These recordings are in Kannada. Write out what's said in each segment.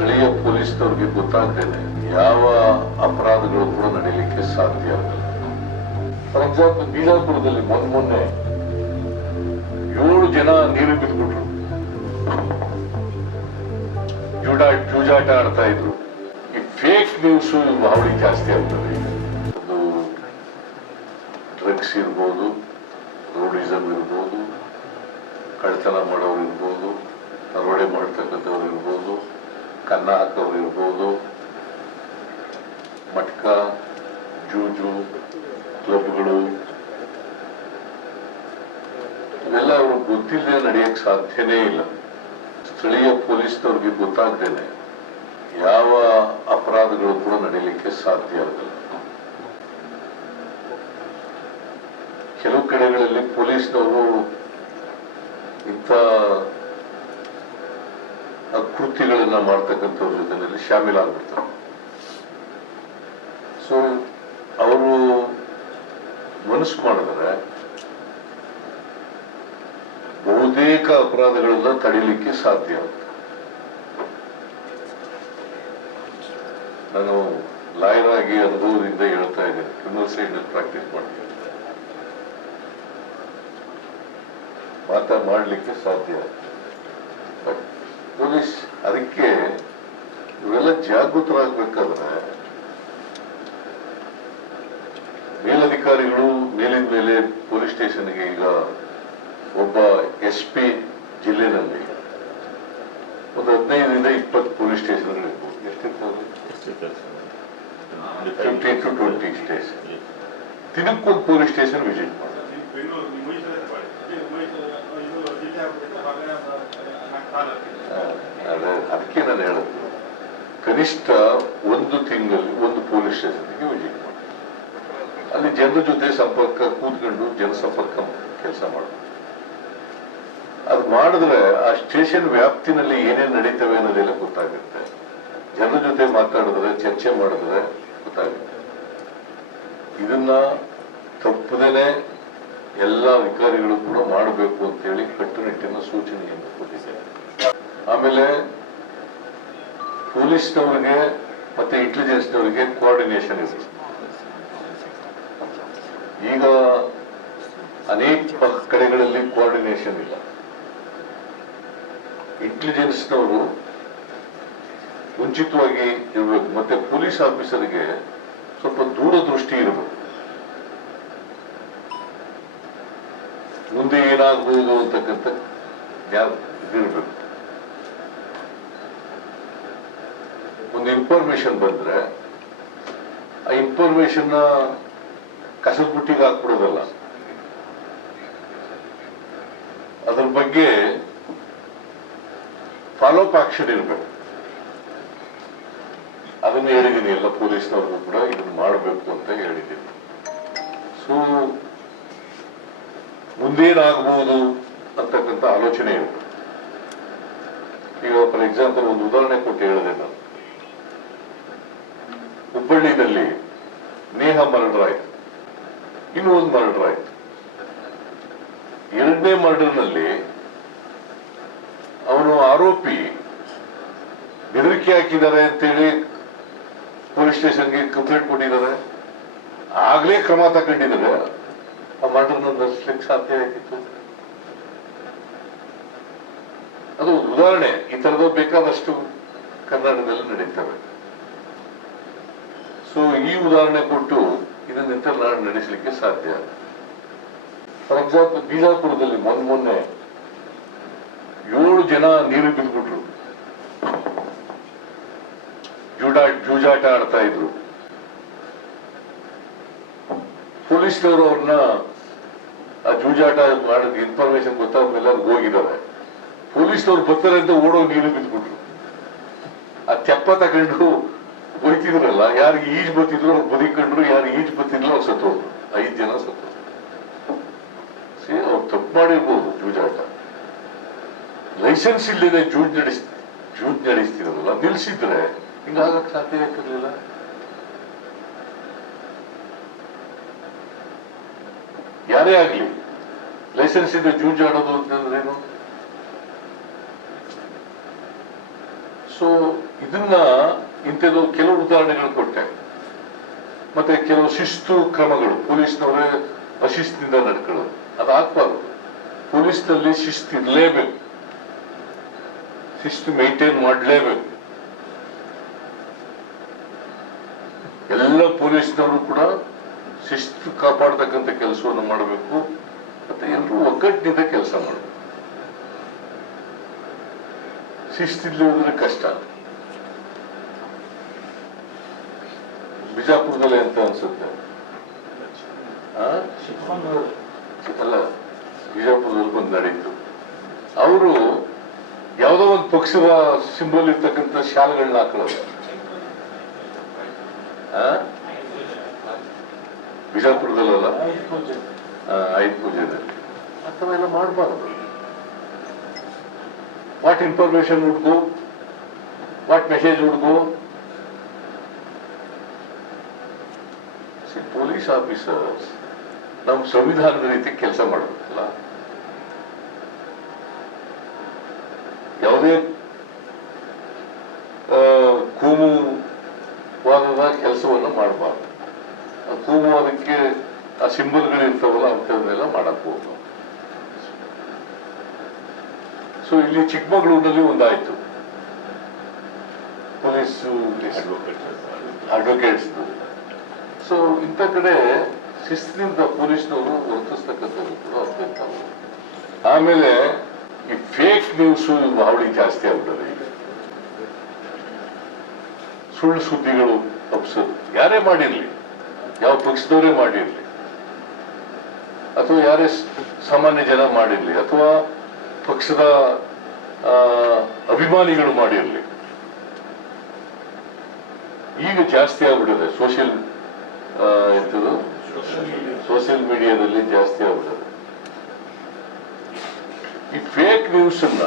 ಸ್ಥಳೀಯ ಪೊಲೀಸ್ನವ್ರಿಗೆ ಗೊತ್ತಾಗ್ದೇನೆ ಯಾವ ಅಪರಾಧಗಳು ಕೂಡ ನಡೀಲಿಕ್ಕೆ ಸಾಧ್ಯ ಫಾರ್ ಎಕ್ಸಾಂಪಲ್, ಬಿಜಾಪುರದಲ್ಲಿ ಮೊನ್ನೆ ಮೊನ್ನೆ ಏಳು ಜನ ನೀರು ಬಿದ್ದುಬಿಟ್ರು ಜೂಡಾ, ಜೂಜಾಟ ಆಡ್ತಾ ಇದ್ರು. ಈ ಫೇಕ್ ನ್ಯೂಸ್ ಹಾವಳಿ ಜಾಸ್ತಿ ಆಗ್ತದೆ. ಅದು ಡ್ರಗ್ಸ್ ಇರ್ಬೋದು ರೋಡಿಸಮ್ ಇರ್ಬೋದು ಕಳ್ತನ ಮಾಡೋರು ಇರ್ಬೋದು ದರೋಡೆ ಮಾಡ್ತಕ್ಕಂಥವ್ರು ಇರ್ಬೋದು. ಕನ್ನ ಹಾಕೋರು ಇರ್ಬೋದು, ಮಟ್ಕ, ಜೂಜು, ಕ್ಲಬ್ಗಳು, ಇವೆಲ್ಲ ಅವರು ಗೊತ್ತಿಲ್ಲದೆ ನಡೆಯಕ್ಕೆ ಸಾಧ್ಯನೇ ಇಲ್ಲ. ಸ್ಥಳೀಯ ಪೊಲೀಸ್ನವ್ರಿಗೆ ಗೊತ್ತಾಗ್ದೇನೆ ಯಾವ ಅಪರಾಧಗಳು ಕೂಡ ನಡೀಲಿಕ್ಕೆ ಸಾಧ್ಯ ಆಗಲ್ಲ. ಕೆಲವು ಕಡೆಗಳಲ್ಲಿ ಪೊಲೀಸ್ನವರು ಇಂಥ ಕೃತ್ಯಗಳನ್ನ ಮಾಡ್ತಕ್ಕಂಥವ್ರ ಜೊತೆಯಲ್ಲಿ ಶಾಮೀಲಾಗ್ಬಿಡ್ತಾರೆ. ಸೊ ಅವರು ಮನಸ್ಸು ಮಾಡಿದ್ರೆ ಬಹುತೇಕ ಅಪರಾಧಗಳನ್ನ ತಡೀಲಿಕ್ಕೆ ಸಾಧ್ಯ ನಾನು ಲಾಯರ್ ಆಗಿ ಅನುಭವದಿಂದ ಹೇಳ್ತಾ ಇದ್ದೇನೆ. ಕ್ರಿಮಿನಲ್ ಸೈಡ್ ಪ್ರಾಕ್ಟೀಸ್ ಮಾಡ್ತೀನಿ ಮಾತ ಮಾಡಲಿಕ್ಕೆ ಸಾಧ್ಯ ಪೊಲೀಸ್ ಅದಕ್ಕೆ ಇವೆಲ್ಲ ಜಾಗೃತರಾಗಬೇಕಾದ್ರೆ ಮೇಲಧಿಕಾರಿಗಳು ಮೇಲಿನ ಮೇಲೆ ಪೊಲೀಸ್ ಸ್ಟೇಷನ್ಗೆ ಈಗ ಒಬ್ಬ ಎಸ್ ಪಿ ಜಿಲ್ಲೆನಲ್ಲಿ ಒಂದು ಹದಿನೈದರಿಂದ ಇಪ್ಪತ್ತು ಪೊಲೀಸ್ ಸ್ಟೇಷನ್ಗಳು ಎಷ್ಟಿರ್ತಾವೆ? ಫಿಫ್ಟಿ ಟು ಟ್ವೆಂಟಿ ಸ್ಟೇಷನ್ ದಿನಕ್ಕೊಂದು ಪೊಲೀಸ್ ಸ್ಟೇಷನ್ ವಿಸಿಟ್ ಮಾಡಿ. ಅದಕ್ಕೆ ನಾನು ಹೇಳೋದು, ಕನಿಷ್ಠ ಒಂದು ತಿಂಗಳಲ್ಲಿ ಒಂದು ಪೊಲೀಸ್ ಸ್ಟೇಷನ್ಗೆ ವಿಜಿಟ್ ಮಾಡಿ. ಅಲ್ಲಿ ಜನರ ಜೊತೆ ಸಂಪರ್ಕ ಕೂತ್ಕೊಂಡು ಜನಸಂಪರ್ಕ ಕೆಲಸ ಮಾಡೋದು ಅದು ಮಾಡಿದ್ರೆ ಆ ಸ್ಟೇಷನ್ ವ್ಯಾಪ್ತಿನಲ್ಲಿ ಏನೇನು ನಡೀತವೆ ಅನ್ನೋದೆಲ್ಲ ಗೊತ್ತಾಗುತ್ತೆ. ಜನರ ಜೊತೆ ಮಾತಾಡಿದ್ರೆ, ಚರ್ಚೆ ಮಾಡಿದ್ರೆ ಗೊತ್ತಾಗುತ್ತೆ. ಇದನ್ನ ತಪ್ಪದೇನೆ ಎಲ್ಲ ಅಧಿಕಾರಿಗಳು ಕೂಡ ಮಾಡಬೇಕು ಅಂತೇಳಿ ಸೂಚನೆಯನ್ನು ಕೊಟ್ಟಿದ್ದಾರೆ. ಆಮೇಲೆ ಪೊಲೀಸ್ನವರಿಗೆ ಮತ್ತೆ ಇಂಟೆಲಿಜೆನ್ಸ್ನವರಿಗೆ ಕೋಆರ್ಡಿನೇಷನ್ ಇದೆ. ಈಗ ಅನೇಕ ಕಡೆಗಳಲ್ಲಿ ಕೋಆರ್ಡಿನೇಷನ್ ಇಲ್ಲ. ಇಂಟೆಲಿಜೆನ್ಸ್ನವರು ಮುಂಚಿತವಾಗಿ ಇರಬೇಕು. ಮತ್ತೆ ಪೊಲೀಸ್ ಆಫೀಸರ್ಗೆ ಸ್ವಲ್ಪ ದೂರದೃಷ್ಟಿ ಇರಬೇಕು. ಮುಂದೆ ಏನಾಗಬಹುದು ಅಂತಕ್ಕಂಥ ಇದಿರ್ಬೇಕು ಒಂದು ಇನ್ಫಾರ್ಮೇಶನ್ ಬಂದ್ರೆ, ಆ ಇನ್ಫಾರ್ಮೇಶನ್ ಕಸದ ಬುಟ್ಟಿಗೆ ಹಾಕ್ಬಿಡೋದಲ್ಲ. ಅದ್ರ ಬಗ್ಗೆ ಫಾಲೋ ಅಪ್ ಆಕ್ಷನ್ ಇರಬೇಕು. ಅದನ್ನ ಹೇಳಿದ್ದೀನಿ ಎಲ್ಲ ಪೊಲೀಸ್ನವ್ರಿಗೂ ಕೂಡ, ಇದನ್ನ ಮಾಡಬೇಕು ಅಂತ ಹೇಳಿದ್ದೀನಿ. ಸೊ ಮುಂದೇನಾಗಬಹುದು ಅಂತಕ್ಕಂಥ ಆಲೋಚನೆ ಇದೆ ಈಗ ಫಾರ್ ಎಕ್ಸಾಂಪಲ್ ಒಂದು ಉದಾಹರಣೆ ಕೊಟ್ಟು ಹೇಳಿದೆ ನಾನು. ಹುಬ್ಬಳ್ಳಿನಲ್ಲಿ ನೇಹ ಮರ್ಡರ್ ಆಯ್ತು. ಇನ್ನೂ ಒಂದು ಮರ್ಡರ್ ಆಯ್ತು. ಎರಡನೇ ಮರ್ಡರ್ನಲ್ಲಿ ಅವನು ಆರೋಪಿ ಬೆದರಿಕೆ ಹಾಕಿದ್ದಾರೆ ಅಂತೇಳಿ ಪೊಲೀಸ್ ಸ್ಟೇಷನ್ಗೆ ಕಂಪ್ಲೇಂಟ್ ಕೊಟ್ಟಿದ್ದಾರೆ. ಆಗ್ಲೇ ಕ್ರಮ ತಗೊಂಡಿದ್ದಾರೆ. ಆ ಮರ್ಡರ್ನ ನಡೆಸ್ಲಿಕ್ಕೆ ಸಾಧ್ಯ ಆಯ್ತಿತ್ತು ಅದು ಒಂದು ಉದಾಹರಣೆ, ಈ ತರದ ಬೇಕಾದಷ್ಟು ಕರ್ನಾಟಕದಲ್ಲಿ ನಡೀತವೆ. ಸೊ ಈ ಉದಾಹರಣೆ ಕೊಟ್ಟು ಇದನ್ನಿಂತ ನಾಡು ನಡೆಸಲಿಕ್ಕೆ ಸಾಧ್ಯ? ಫಾರ್ ಎಕ್ಸಾಂಪಲ್ ಬಿಜಾಪುರದಲ್ಲಿ ಮೊನ್ನೆ ಮೊನ್ನೆ ಏಳು ಜನ ನೀರು ಬಿದ್ದುಬಿಟ್ರು ಜೂಡಾ, ಜೂಜಾಟ ಆಡ್ತಾ ಇದ್ರು. ಪೊಲೀಸ್ನವರು ಅವ್ರನ್ನ ಆ ಜೂಜಾಟ ಮಾಡಿದ ಇನ್ಫಾರ್ಮೇಶನ್ ಗೊತ್ತಾದ್ಮೇಲೆ ಮೇಲೆ ಹೋಗಿದ್ದಾರೆ. ಪೊಲೀಸ್ನವ್ರು ಬರ್ತಾರೆ ಅಂತ ಓಡೋ ನೀರು ಬಿದ್ಬಿಟ್ರು ಆ ತೆಪ್ಪ ತಗೊಂಡು ಬೈತಿದ್ರಲ್ಲ ಯಾರು ಈಜ್ ಬತ್ತಿದ್ರು ಅವ್ರು ಬದುಕೊಂಡ್ರು ಯಾರು ಈಜ್ ಬತ್ತಿದ್ರು ಅವ್ರು ಸತ್ತು ಐದು ಜನ ಸತ್ತು ಅವ್ರು ತಪ್ಪು ಮಾಡಿರ್ಬೋದು, ಜೂಜಾಟ. ಲೈಸೆನ್ಸ್ ಇಲ್ಲದೆ ಜೂಜ್ ನಡೆಸ್, ಜೂಜ್ ನಡೆಸ್ತಿರಲ್ಲ ನಿಲ್ಸಿದ್ರೆ ಹಿಂಗಾಗಕ್ ಸಾಧ್ಯ ಆಗ್ತಿರ್ಲಿಲ್ಲ? ಯಾರೇ ಆಗ್ಲಿ, ಲೈಸೆನ್ಸ್ ಇದ್ರೆ ಜೂಜ್ ಆಡೋದು ಅಂತಂದ್ರೇನು? ಸೊ ಇದನ್ನ ಇಂಥದ್ದು ಕೆಲವು ಉದಾಹರಣೆಗಳು ಕೊಟ್ಟೆ. ಮತ್ತೆ ಕೆಲವು ಶಿಸ್ತು ಕ್ರಮಗಳು, ಪೊಲೀಸ್ನವರೇ ಅಶಿಸ್ತಿನಿಂದ ನಡ್ಕೊಳ್ಳೋದು. ಅದು ಆಗ್ಬಾರ್ದು. ಪೊಲೀಸ್ನಲ್ಲಿ ಶಿಸ್ತು ಇರಲೇಬೇಕು. ಶಿಸ್ತು ಮೇಂಟೈನ್ ಮಾಡಲೇಬೇಕು. ಎಲ್ಲ ಪೊಲೀಸ್ನವರು ಕೂಡ ಶಿಸ್ತು ಕಾಪಾಡತಕ್ಕಂಥ ಕೆಲಸವನ್ನು ಮಾಡಬೇಕು. ಮತ್ತೆ ಎಲ್ಲರೂ ಒಗ್ಗಟ್ಟಿನಿಂದ ಕೆಲಸ ಮಾಡಬೇಕು. ಶಿಸ್ತಿಲ್ಲಿ ಹೋದ್ರೆ ಕಷ್ಟ ಬಿಜಾಪುರದಲ್ಲಿ ಅಂತ ಅನ್ಸುತ್ತೆ? ಅಲ್ಲ ಬಿಜಾಪುರದಲ್ಲಿ ಬಂದು ನಡೀತು. ಅವರು ಯಾವುದೋ ಒಂದು ಪಕ್ಷದ ಸಿಂಬಲ್ ಇರ್ತಕ್ಕಂಥ ಶಾಲೆಗಳನ್ನ ಹಾಕೊಳ್ಳೋದು. ಆ, ಆಯುಧ ಪೂಜೆದಲ್ಲಿ ಅಥವಾ ಎಲ್ಲ ಮಾಡಬಾರದು. What would go, what message message go. See, police officers, ನಮ್ಮ ಸಂವಿಧಾನದ ರೀತಿ ಕೆಲಸ ಮಾಡಬೇಕಲ್ಲ ಯಾವುದೇ ಆ, ಕೋಮುವಾದದ ಕೆಲಸವನ್ನು ಮಾಡಬಾರ್ದು. ಆ ಅದಕ್ಕೆ ಆ ಸಿಂಬಲ್ಗಳಿರ್ತಾವಲ್ಲ ಅಂಥವನ್ನೆಲ್ಲ ಮಾಡಕ್ ಹೋಗ್ಬಾರ್ದು. ಸೊ ಇಲ್ಲಿ ಚಿಕ್ಕಮಗಳೂರಿನಲ್ಲಿ ಒಂದಾಯ್ತು ಪೊಲೀಸು ಅಡ್ವೊಕೇಟ್ಸ್ ಸೊ ಇಂಥ ಕಡೆ ಶಿಸ್ತಿನಿಂದ ಪೊಲೀಸ್ನವರು ವರ್ತಿಸ್ತಕ್ಕಂಥದ್ದು ಅತ್ಯಂತ ಆಮೇಲೆ ಈ ಫೇಕ್ ನ್ಯೂಸ್ ಹಾವಳಿ ಜಾಸ್ತಿ ಈಗ ಸುಳ್ಳು ಸುದ್ದಿಗಳು ಹಬ್ಸೋದು ಯಾರೇ ಮಾಡಿರ್ಲಿ ಯಾವ ಪಕ್ಷದವರೇ ಮಾಡಿರ್ಲಿ ಅಥವಾ ಯಾರೇ ಸಾಮಾನ್ಯ ಜನ ಮಾಡಿರ್ಲಿ ಅಥವಾ ಪಕ್ಷದ ಅಭಿಮಾನಿಗಳು ಮಾಡಿರಲಿ. ಈಗ ಜಾಸ್ತಿ ಆಗ್ಬಿಟ್ಟಿದೆ ಸೋಷಿಯಲ್ ಎಂಥದ್ದು ಸೋಷಿಯಲ್ ಮೀಡಿಯಾದಲ್ಲಿ ಜಾಸ್ತಿ ಆಗ್ಬಿಟ್ಟಿದೆ. ಈ ಫೇಕ್ ನ್ಯೂಸ್ ಅನ್ನ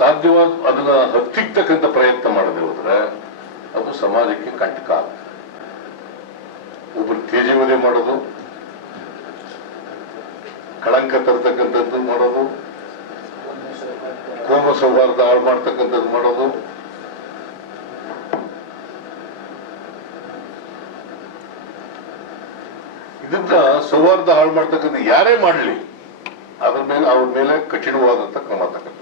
ಸಾಧ್ಯವಾದ, ಅದನ್ನ ಹತ್ತಿಕ್ತಕ್ಕಂಥ ಪ್ರಯತ್ನ ಮಾಡದೆ ಹೋದ್ರೆ ಅದು ಸಮಾಜಕ್ಕೆ ಕಂಟಕ. ಒಬ್ರು ತೇಜವಧೆ ಮಾಡೋದು ಕಳಂಕ ತರ್ತಕ್ಕಂಥದ್ದು ಮಾಡೋದು ಕೋಮ ಸೌಹಾರ್ದ ಹಾಳು ಮಾಡ್ತಕ್ಕಂಥದ್ದು ಮಾಡೋದು. ಇದನ್ನ ಸೌಹಾರ್ದ ಹಾಳು ಮಾಡ್ತಕ್ಕಂಥ ಯಾರೇ ಮಾಡಲಿ, ಅದ್ರ ಮೇಲೆ, ಅವ್ರ ಮೇಲೆ ಕಠಿಣವಾದಂತ ಕ್ರಮ ತಕ್ಕಂಥ